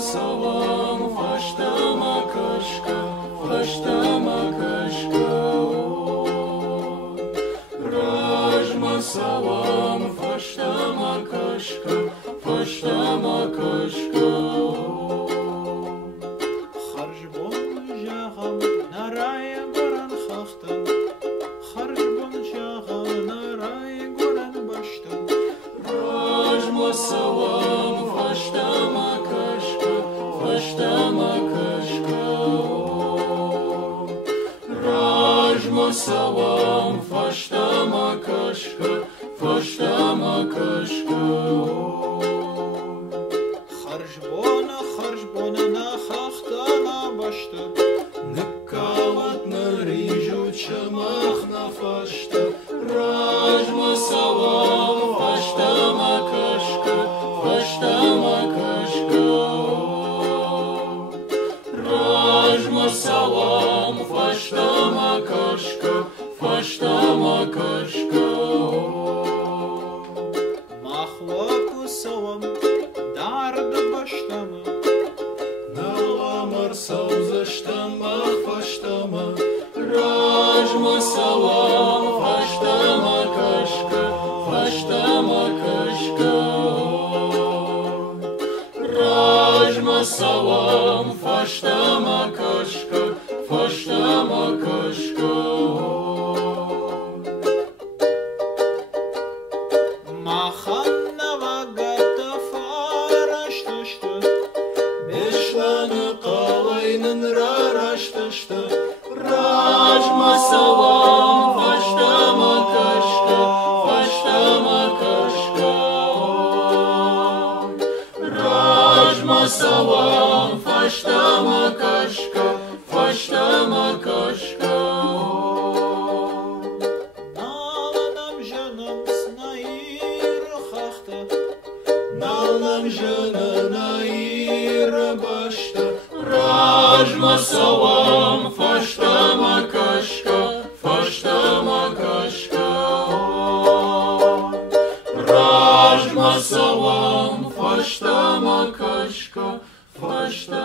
savam faştama kaşka, faştama kaşka. Rajma savam faştama kaşka, faştama kaşka. Харж бон жагам нарай горан хахтан, харж бон жагам нарай горан баштан. Rajma savam faştama kaşka, faştama kaşka. Rajma savam faştama kaşka, faştama kaşka. Харж бон на хахтана башта. Ныкават на рижу чамах на фашта. Rajma savam faştama kaşka, faştama kaşka. Rajma savam faştama kaşka, faştama kaşka. Махваку савам дард баштама. Наламар savzaştama faştama. Rajma savam faştama kaşka, faştama kaşka. Rajma savam faştama kaşka, faştama kaşka. Маханна вагата фараштышты. Beşlanı qalayının raraştıştı. Rajma savam faştama kaşka, faştama kaşka. Rajma savam faştama kaşka, faştama kaşka. Наланам жанам снаир хахта. Nalnam janana ira başta. Rajma savam faştama kaşka, faştama kaşka. Rajma savam faştama kaşka, faştama